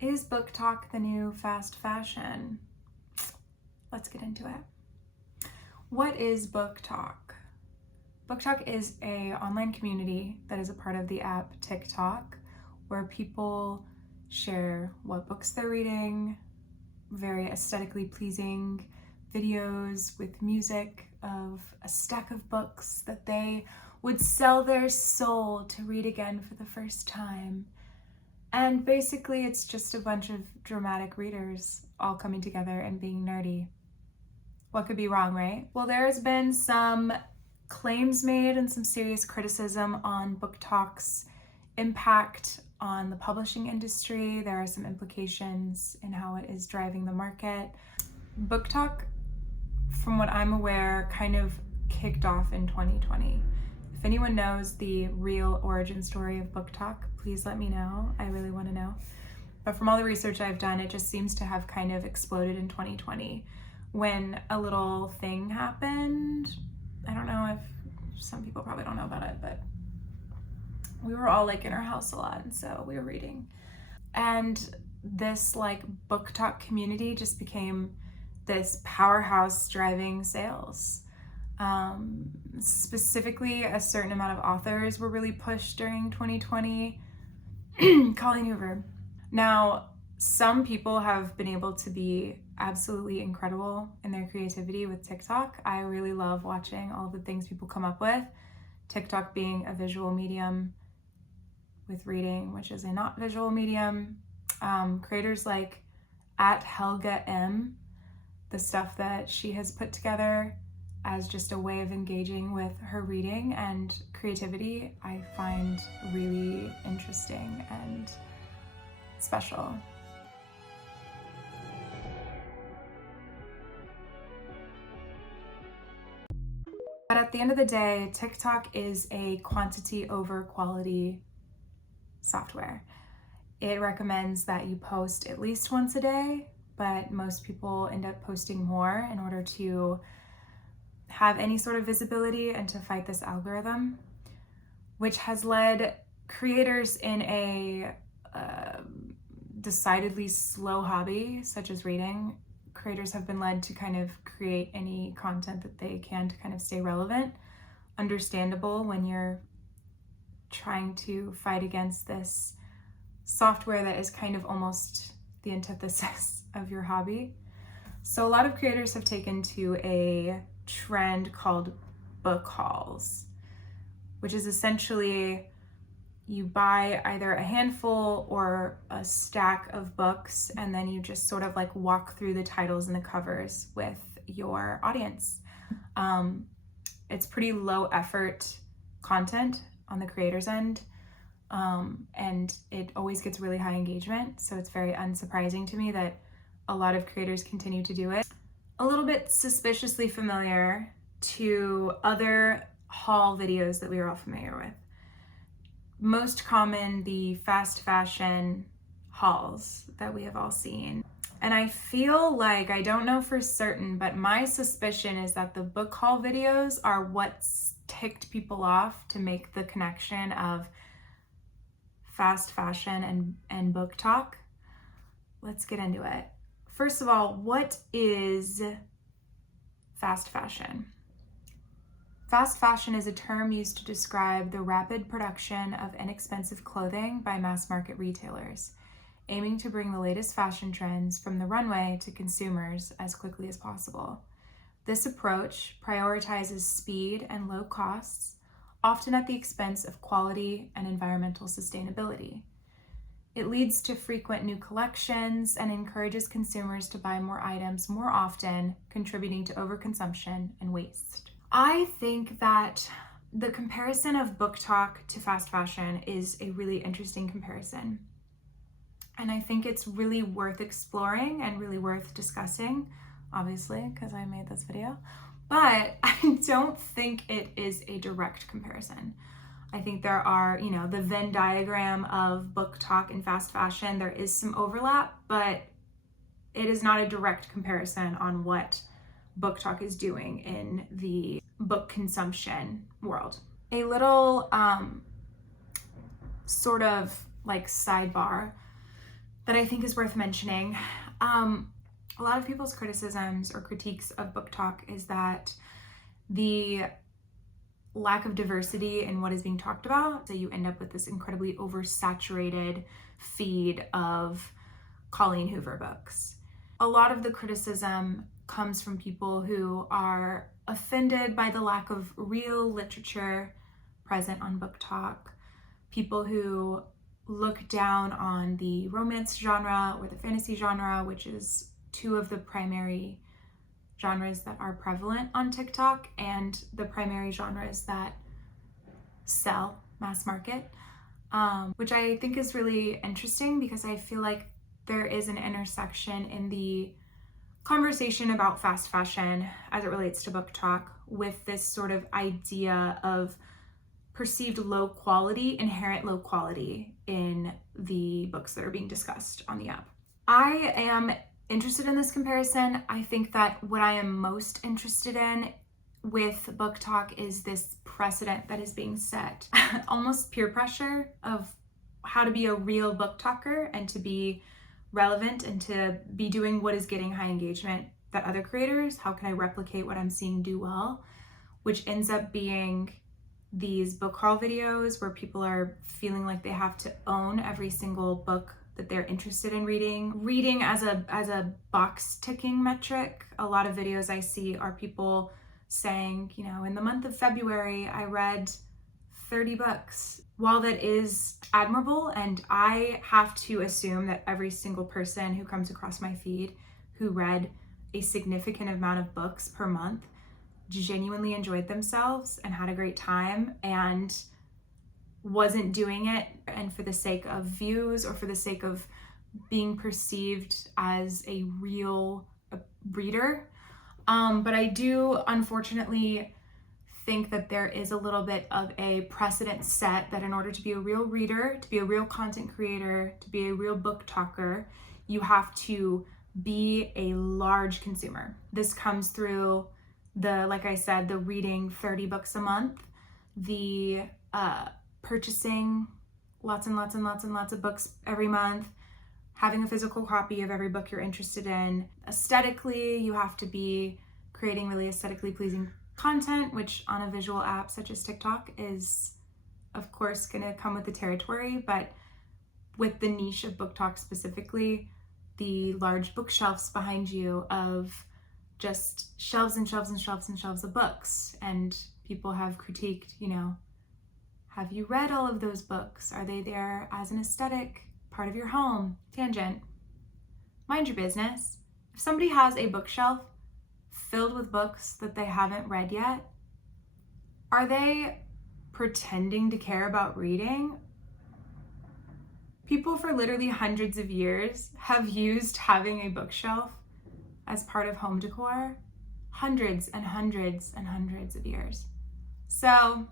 Is Booktok the new fast fashion? Let's get into it. What is Booktok? Booktok is an online community that is a part of the app TikTok, where people share what books they're reading, very aesthetically pleasing videos with music of a stack of books that they would sell their soul to read again for the first time. And basically it's just a bunch of dramatic readers all coming together and being nerdy. What could be wrong, right? Well, there has been some claims made and some serious criticism on Booktok's impact on the publishing industry. There are some implications in how it is driving the market. Booktok, from what I'm aware, kind of kicked off in 2020. If anyone knows the real origin story of Booktok, please let me know. I really want to know. But from all the research I've done, it just seems to have kind of exploded in 2020 when a little thing happened. I don't know if some people probably don't know about it, but we were all like in our house a lot, and so we were reading. And this like Booktok community just became this powerhouse driving sales. Specifically, a certain amount of authors were really pushed during 2020. Colleen Hoover. Now, some people have been able to be absolutely incredible in their creativity with TikTok. I really love watching all the things people come up with. TikTok being a visual medium with reading, which is a not visual medium. Creators like @Helga_M, the stuff that she has put together as just a way of engaging with her reading and creativity, I find really interesting and special. But at the end of the day, TikTok is a quantity over quality software. It recommends that you post at least once a day, but most people end up posting more in order to have any sort of visibility and to fight this algorithm, which has led creators in a decidedly slow hobby, such as reading. Creators have been led to kind of create any content that they can to kind of stay relevant. Understandable when you're trying to fight against this software that is kind of almost the antithesis of your hobby. So a lot of creators have taken to a trend called book hauls, which is essentially you buy either a handful or a stack of books, and then you just sort of like walk through the titles and the covers with your audience. It's pretty low effort content on the creator's end, and it always gets really high engagement. So it's very unsurprising to me that a lot of creators continue to do it. A little bit suspiciously familiar to other haul videos that we are all familiar with. Most common, the fast fashion hauls that we have all seen. And I feel like, I don't know for certain, but my suspicion is that the book haul videos are what's ticked people off to make the connection of fast fashion and Booktok. Let's get into it. First of all, what is fast fashion? Fast fashion is a term used to describe the rapid production of inexpensive clothing by mass market retailers, aiming to bring the latest fashion trends from the runway to consumers as quickly as possible. This approach prioritizes speed and low costs, often at the expense of quality and environmental sustainability. It leads to frequent new collections and encourages consumers to buy more items more often, contributing to overconsumption and waste. I think that the comparison of Booktok to fast fashion is a really interesting comparison. And I think it's really worth exploring and really worth discussing, obviously, because I made this video. But I don't think it is a direct comparison. I think there are, the Venn diagram of Booktok and fast fashion, there is some overlap, but it is not a direct comparison on what Booktok is doing in the book consumption world. A little sort of like sidebar that I think is worth mentioning. A lot of people's criticisms or critiques of Booktok is that the lack of diversity in what is being talked about, so you end up with this incredibly oversaturated feed of Colleen Hoover books. A lot of the criticism comes from people who are offended by the lack of real literature present on Booktok, people who look down on the romance genre or the fantasy genre, which is two of the primary genres that are prevalent on TikTok and the primary genres that sell mass market, which I think is really interesting because I feel like there is an intersection in the conversation about fast fashion as it relates to Booktok with this sort of idea of perceived low quality, inherent low quality in the books that are being discussed on the app. I am interested in this comparison. I think that what I am most interested in with Booktok is this precedent that is being set, almost peer pressure of how to be a real Booktoker and to be relevant and to be doing what is getting high engagement that other creators. How can I replicate what I'm seeing do well? Which ends up being these book haul videos where people are feeling like they have to own every single book that they're interested in reading as a box ticking metric. A lot of videos I see are people saying, you know, in the month of February I read 30 books. While that is admirable, and I have to assume that every single person who comes across my feed who read a significant amount of books per month genuinely enjoyed themselves and had a great time and wasn't doing it and for the sake of views or for the sake of being perceived as a real reader. But I do unfortunately think that there is a little bit of a precedent set that in order to be a real reader, to be a real content creator, to be a real Booktoker, you have to be a large consumer. This comes through like I said, the reading 30 books a month, the purchasing lots and lots and lots and lots of books every month, having a physical copy of every book you're interested in. Aesthetically, you have to be creating really aesthetically pleasing content, which on a visual app such as TikTok is, of course, gonna come with the territory, but with the niche of Booktok specifically, the large bookshelves behind you of just shelves and shelves and shelves and shelves of books. And people have critiqued, you know, have you read all of those books? Are they there as an aesthetic part of your home? Tangent. Mind your business. If somebody has a bookshelf filled with books that they haven't read yet, are they pretending to care about reading? People for literally hundreds of years have used having a bookshelf as part of home decor. Hundreds and hundreds and hundreds of years. So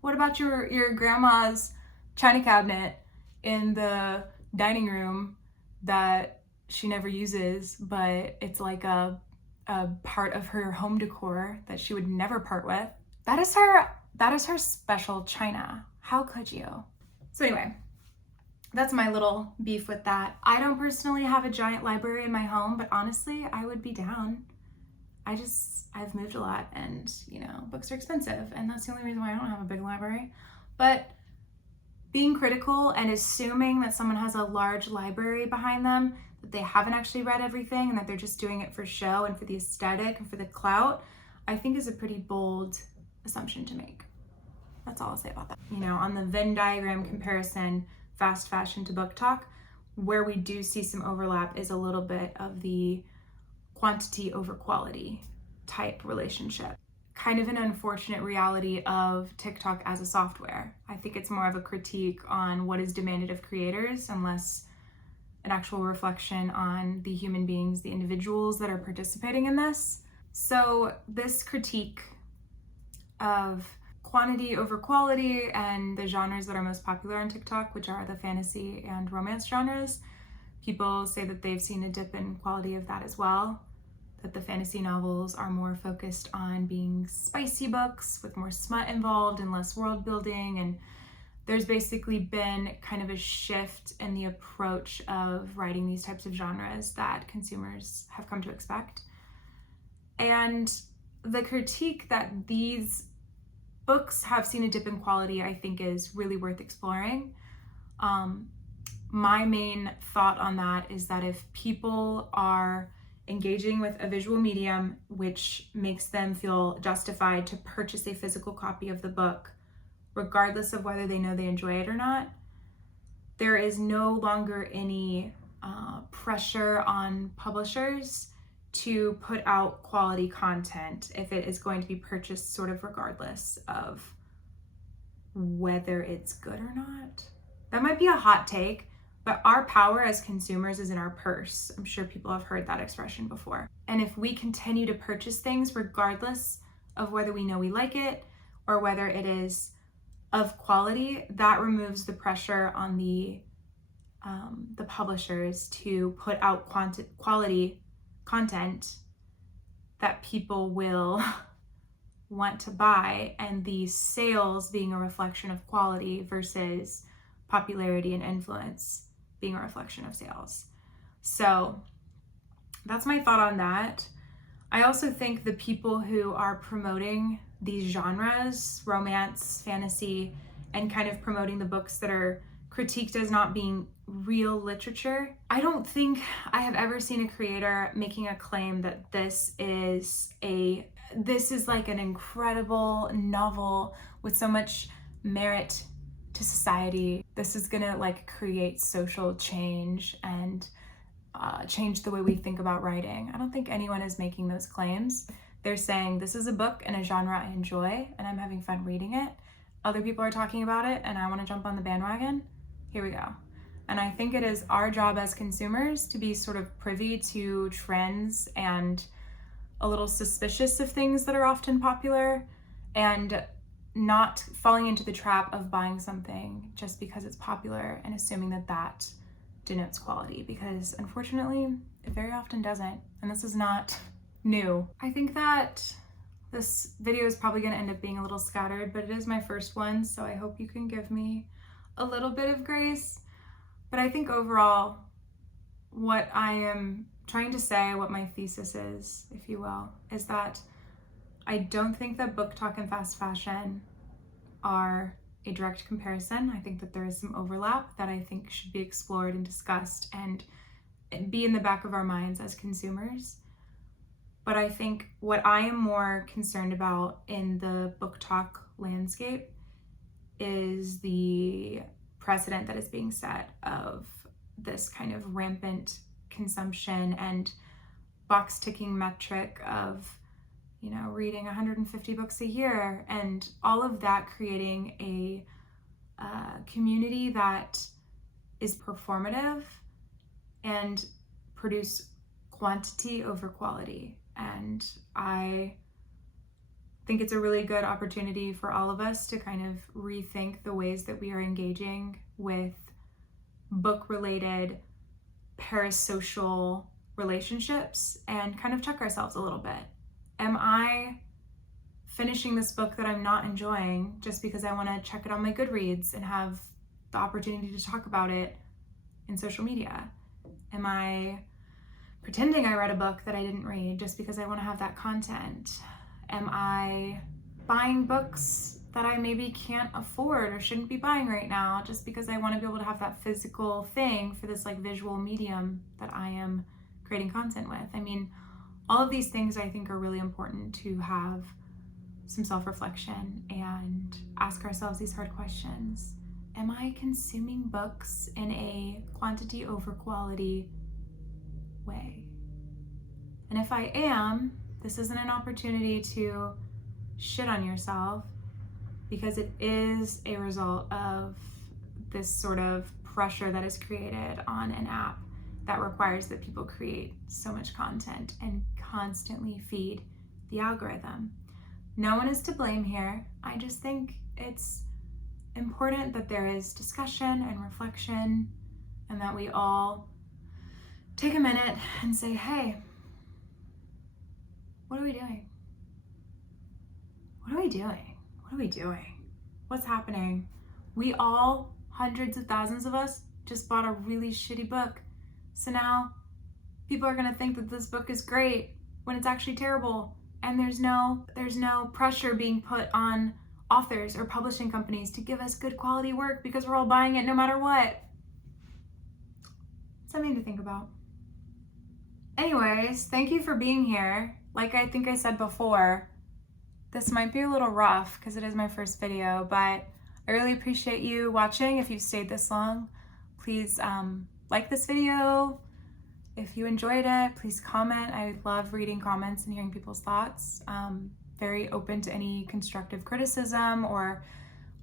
what about your grandma's china cabinet in the dining room that she never uses, but it's like a part of her home decor that she would never part with? That is her special china. How could you? So anyway, that's my little beef with that. I don't personally have a giant library in my home, but honestly, I would be down. I've moved a lot and, you know, books are expensive, and that's the only reason why I don't have a big library. But being critical and assuming that someone has a large library behind them, that they haven't actually read everything and that they're just doing it for show and for the aesthetic and for the clout, I think is a pretty bold assumption to make. That's all I'll say about that. You know, on the Venn diagram comparison, fast fashion to Booktok, where we do see some overlap is a little bit of the quantity over quality type relationship. Kind of an unfortunate reality of TikTok as a software. I think it's more of a critique on what is demanded of creators and less an actual reflection on the human beings, the individuals that are participating in this. So this critique of quantity over quality and the genres that are most popular on TikTok, which are the fantasy and romance genres, people say that they've seen a dip in quality of that as well, that the fantasy novels are more focused on being spicy books with more smut involved and less world building, and there's basically been kind of a shift in the approach of writing these types of genres that consumers have come to expect. And the critique that these books have seen a dip in quality, I think, is really worth exploring. My main thought on that is that if people are engaging with a visual medium which makes them feel justified to purchase a physical copy of the book, regardless of whether they know they enjoy it or not, there is no longer any pressure on publishers to put out quality content if it is going to be purchased sort of regardless of whether it's good or not. That might be a hot take, but our power as consumers is in our purse. I'm sure people have heard that expression before. And if we continue to purchase things regardless of whether we know we like it or whether it is of quality, that removes the pressure on the publishers to put out quality content that people will want to buy, and the sales being a reflection of quality versus popularity and influence being a reflection of sales. So that's my thought on that. I also think the people who are promoting these genres, romance, fantasy, and kind of promoting the books that are critiqued as not being real literature, I don't think I have ever seen a creator making a claim that this is like an incredible novel with so much merit to society. This is gonna like create social change and change the way we think about writing. I don't think anyone is making those claims. They're saying this is a book and a genre I enjoy and I'm having fun reading it. Other people are talking about it and I want to jump on the bandwagon. Here we go. And I think it is our job as consumers to be sort of privy to trends and a little suspicious of things that are often popular and not falling into the trap of buying something just because it's popular and assuming that that denotes quality, because unfortunately it very often doesn't, and this is not new. I think that this video is probably going to end up being a little scattered, but it is my first one, so I hope you can give me a little bit of grace. But I think overall what I am trying to say, what my thesis is, if you will, is that I don't think that Booktok and fast fashion are a direct comparison. I think that there is some overlap that I think should be explored and discussed and be in the back of our minds as consumers. But I think what I am more concerned about in the Booktok landscape is the precedent that is being set of this kind of rampant consumption and box ticking metric of, you know, reading 150 books a year, and all of that creating a community that is performative and produce quantity over quality. And I think it's a really good opportunity for all of us to kind of rethink the ways that we are engaging with book-related parasocial relationships and kind of check ourselves a little bit. Am I finishing this book that I'm not enjoying just because I want to check it on my Goodreads and have the opportunity to talk about it in social media? Am I pretending I read a book that I didn't read just because I want to have that content? Am I buying books that I maybe can't afford or shouldn't be buying right now just because I want to be able to have that physical thing for this like visual medium that I am creating content with? I mean, all of these things I think are really important to have some self-reflection and ask ourselves these hard questions. Am I consuming books in a quantity over quality way? And if I am, this isn't an opportunity to shit on yourself, because it is a result of this sort of pressure that is created on an app that requires that people create so much content and constantly feed the algorithm. No one is to blame here. I just think it's important that there is discussion and reflection, and that we all take a minute and say, hey, what are we doing? What are we doing? What are we doing? What's happening? We all, hundreds of thousands of us, just bought a really shitty book. So now people are gonna think that this book is great when it's actually terrible. And there's no pressure being put on authors or publishing companies to give us good quality work because we're all buying it no matter what. Something to think about. Anyways, thank you for being here. Like I think I said before, this might be a little rough because it is my first video, but I really appreciate you watching. If you've stayed this long, please like this video. If you enjoyed it, please comment. I love reading comments and hearing people's thoughts. Very open to any constructive criticism or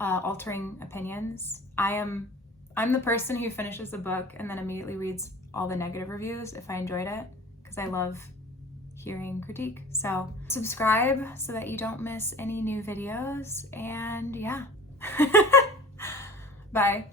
altering opinions. I'm the person who finishes a book and then immediately reads all the negative reviews if I enjoyed it, because I love hearing critique. So subscribe so that you don't miss any new videos, and yeah. Bye.